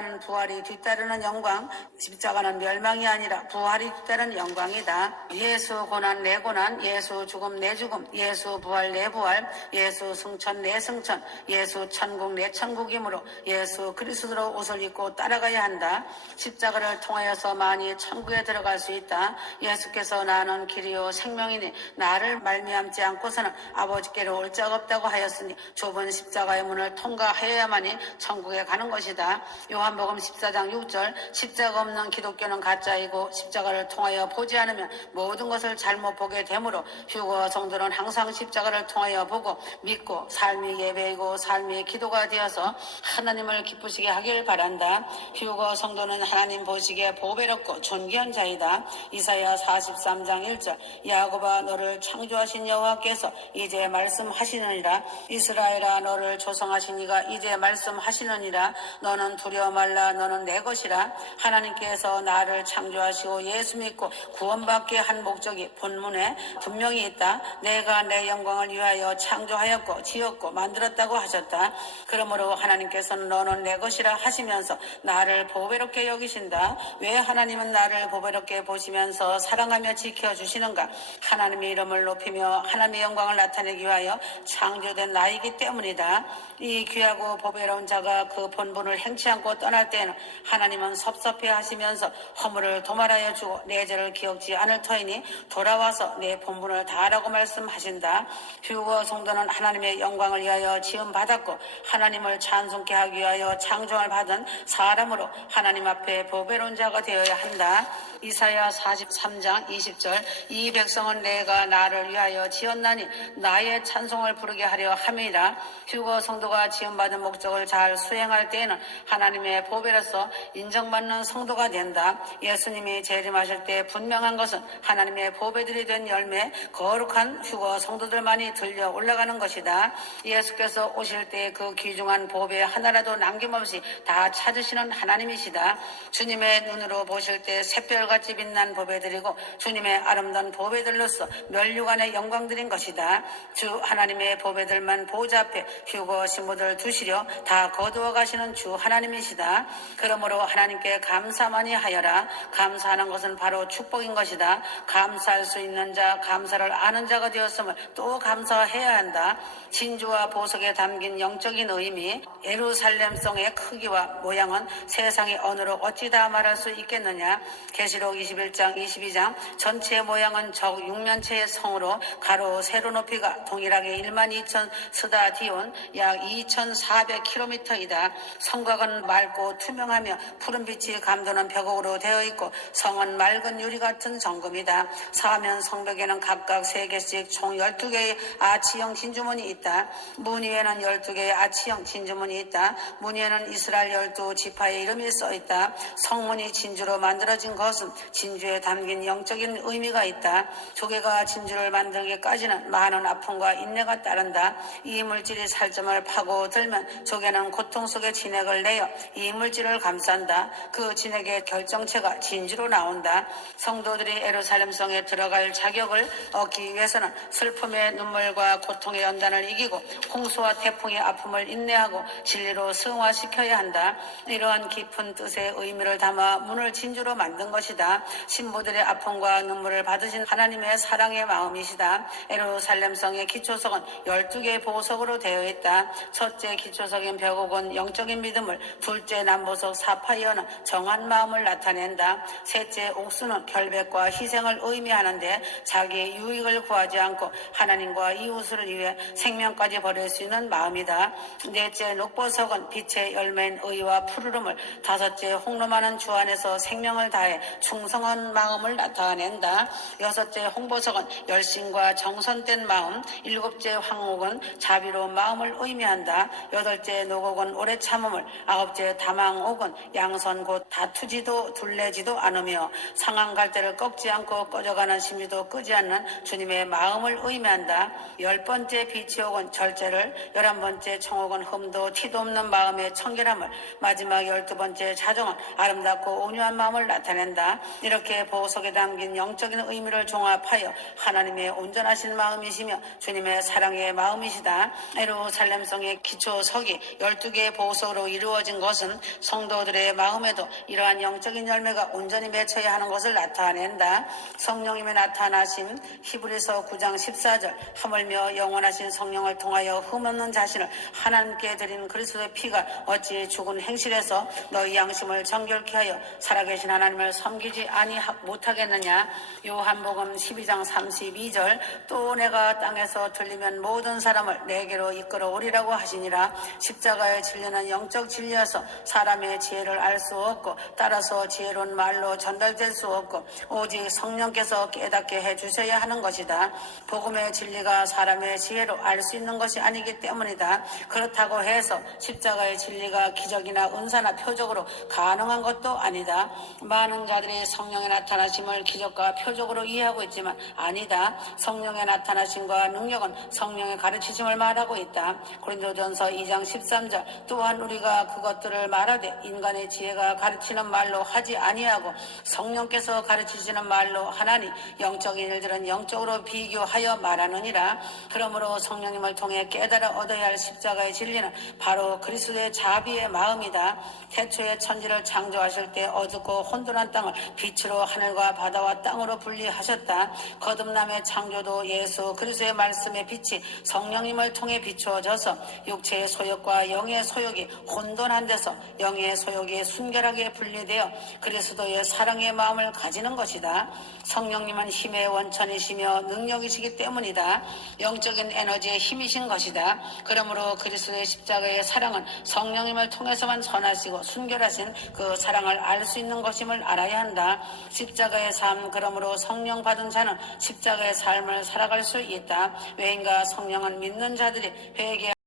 but 부활이 뒤따르는 영광, 십자가는 멸망이 아니라 부활이 뒤따르는 영광이다. 예수 고난 내 고난, 예수 죽음 내 죽음, 예수 부활 내 부활, 예수 승천 내 승천, 예수 천국 내 천국이므로 예수 그리스도로 옷을 입고 따라가야 한다. 십자가를 통하여서 많이 천국에 들어갈 수 있다. 예수께서 나는 길이요 생명이니 나를 말미암지 않고서는 아버지께로 올 자가 없다고 하였으니 좁은 십자가의 문을 통과하여야만이 천국에 가는 것이다. 요한복음 14장 6절 십자가 없는 기독교는 가짜이고 십자가를 통하여 보지 않으면 모든 것을 잘못 보게 되므로 휴거 성도는 항상 십자가를 통하여 보고 믿고 삶이 예배이고 삶이 기도가 되어서 하나님을 기쁘시게 하길 바란다. 휴거 성도는 하나님 보시기에 보배롭고 존귀한 자이다. 이사야 43장 1절 야곱아 너를 창조하신 여호와께서 이제 말씀하시느니라 이스라엘아 너를 조성하신 이가 이제 말씀하시느니라 너는 두려워 말라 너는 내 것이라. 하나님께서 나를 창조하시고 예수 믿고 구원받게 한 목적이 본문에 분명히 있다. 내가 내 영광을 위하여 창조하였고 지었고 만들었다고 하셨다. 그러므로 하나님께서는 너는 내 것이라 하시면서 나를 보배롭게 여기신다. 왜 하나님은 나를 보배롭게 보시면서 사랑하며 지켜주시는가? 하나님의 이름을 높이며 하나님의 영광을 나타내기 위하여 창조된 나이기 때문이다. 이 귀하고 보배로운 자가 그 본분을 행치 않고 떠날 때에는 하나님은 섭섭해 하시면서 허물을 도말하여 주고 내 죄를 기억지 않을 터이니 돌아와서 내 본분을 다하라고 말씀하신다. 휴거 성도는 하나님의 영광을 위하여 지음 받았고 하나님을 찬송케 하기 위하여 창조를 받은 사람으로 하나님 앞에 보배로운 자가 되어야 한다. 이사야 43장 20절 이 백성은 내가 나를 위하여 지었나니 나의 찬송을 부르게 하려 함이라 휴거 성도가 지음 받은 목적을 잘 수행할 때에는 하나님의 보 배로서 인정받는 성도가 된다 예수님이 재림하실 때 분명한 것은 하나님의 보배들이 된 열매 거룩한 휴거 성도들만이 들려 올라가는 것이다 예수께서 오실 때 그 귀중한 보배 하나라도 남김없이 다 찾으시는 하나님이시다 주님의 눈으로 보실 때 샛별같이 빛난 보배들이고 주님의 아름다운 보배들로서 멸류관의 영광들인 것이다. 주 하나님의 보배들만 보좌 앞에 휴거 신부들 두시려 다 거두어 가시는 주 하나님이시다. 그러므로 하나님께 감사만이 하여라. 감사하는 것은 바로 축복인 것이다. 감사할 수 있는 자, 감사를 아는 자가 되었음을 또 감사해야 한다. 진주와 보석에 담긴 영적인 의미, 예루살렘성의 크기와 모양은 세상의 언어로 어찌 다 말할 수 있겠느냐. 계시록 21장, 22장 전체 모양은 적 육면체의 성으로 가로 세로 높이가 동일하게 1만 2천 스다디온 약 2,400km이다. 성곽은 맑고 투명하며 푸른 빛이 감도는 벽옥으로 되어 있고 성은 맑은 유리 같은 정금이다. 사면 성벽에는 각각 3개씩 총 12개의 아치형 진주문이 있다. 문 위에는 12개의 아치형 진주문이 있다. 문 위에는 이스라엘 열두 지파의 이름이 써 있다. 성문이 진주로 만들어진 것은 진주에 담긴 영적인 의미가 있다. 조개가 진주를 만들기까지는 많은 아픔과 인내가 따른다. 이 물질이 살점을 파고 들면 조개는 고통 속에 진액을 내어 이 물질을 감싼다. 그 진액의 결정체가 진주로 나온다. 성도들이 에루살렘성에 들어갈 자격을 얻기 위해서는 슬픔의 눈물과 고통의 연단을 이기고 홍수와 태풍의 아픔을 인내하고 진리로 승화시켜야 한다. 이러한 깊은 뜻의 의미를 담아 문을 진주로 만든 것이다. 신부들의 아픔과 눈물을 받으신 하나님의 사랑의 마음이시다. 에루살렘성의 기초석은 12개의 보석으로 되어 있다. 첫째 기초석인 벽옥은 영적인 믿음을, 둘째 남보석 사파이어는 정한 마음을 나타낸다. 셋째 옥수는 결백과 희생을 의미하는데 자기의 유익을 구하지 않고 하나님과 이웃을 위해 생명까지 버릴 수 있는 마음이다. 넷째 녹보석은 빛의 열매인 의와 푸르름을, 다섯째 홍로마는 주 안에서 생명을 다해 충성한 마음을 나타낸다. 여섯째 홍보석은 열심과 정선된 마음, 일곱째 황옥은 자비로운 마음을 의미한다. 여덟째 노곡은 오래 참음을, 아홉째 다망옥은 양선 곧 다투지도 둘레지도 않으며 상한 갈대를 꺾지 않고 꺼져가는 심지도 끄지 않는 주님의 마음을 의미한다. 열 번째 비치옥은 절제를, 열한 번째 청옥은 흠도 티도 없는 마음의 청결함을, 마지막 열두 번째 자정은 아름답고 온유한 마음을 나타낸다. 이렇게 보석에 담긴 영적인 의미를 종합하여 하나님의 온전하신 마음이시며 주님의 사랑의 마음이시다. 에루살렘성의 기초석이 12개의 보석으로 이루어진 것은 성도들의 마음에도 이러한 영적인 열매가 온전히 맺혀야 하는 것을 나타낸다. 성령님의 나타나심 히브리서 9장 14절 하물며 영원하신 성령을 통하여 흠없는 자신을 하나님께 드린 그리스도의 피가 어찌 죽은 행실에서 너희 양심을 정결케 하여 살아계신 하나님을 섬기지 아니 못하겠느냐 요한복음 12장 32절 또 내가 땅에서 들리면 모든 사람을 내게로 이끌어 오리라고 하시니라 십자가의 진리는 영적 진리여서 사 람의 지혜를 알 수 없고 따라서 지혜로운 말로 전달될 수 없고 오직 성령께서 깨닫게 해주셔야 하는 것이다. 복음의 진리가 사람의 지혜로 알 수 있는 것이 아니기 때문이다. 그렇다고 해서 십자가의 진리가 기적이나 은사나 표적으로 가능한 것도 아니다. 많은 자들이 성령의 나타나심을 기적과 표적으로 이해하고 있지만 아니다. 성령의 나타나심과 능력은 성령의 가르치심을 말하고 있다. 고린도전서 2장 13절 또한 우리가 그것들을 말하 되 인간의 지혜가 가르치는 말로 하지 아니하고 성령께서 가르치시는 말로 하나니 영적인 일들은 영적으로 비교하여 말하느니라. 그러므로 성령님을 통해 깨달아 얻어야 할 십자가의 진리는 바로 그리스도의 자비의 마음이다. 태초에 천지를 창조하실 때 어둡고 혼돈한 땅을 빛으로 하늘과 바다와 땅으로 분리하셨다. 거듭남의 창조도 예수 그리스도의 말씀의 빛이 성령님을 통해 비추어져서 육체의 소욕과 영의 소욕이 혼돈한 데서 영의 소욕이 순결하게 분리되어 그리스도의 사랑의 마음을 가지는 것이다. 성령님은 힘의 원천이시며 능력이시기 때문이다. 영적인 에너지의 힘이신 것이다. 그러므로 그리스도의 십자가의 사랑은 성령님을 통해서만 선하시고 순결하신 그 사랑을 알 수 있는 것임을 알아야 한다. 십자가의 삶 그러므로 성령 받은 자는 십자가의 삶을 살아갈 수 있다. 왜인가 성령은 믿는 자들이 회개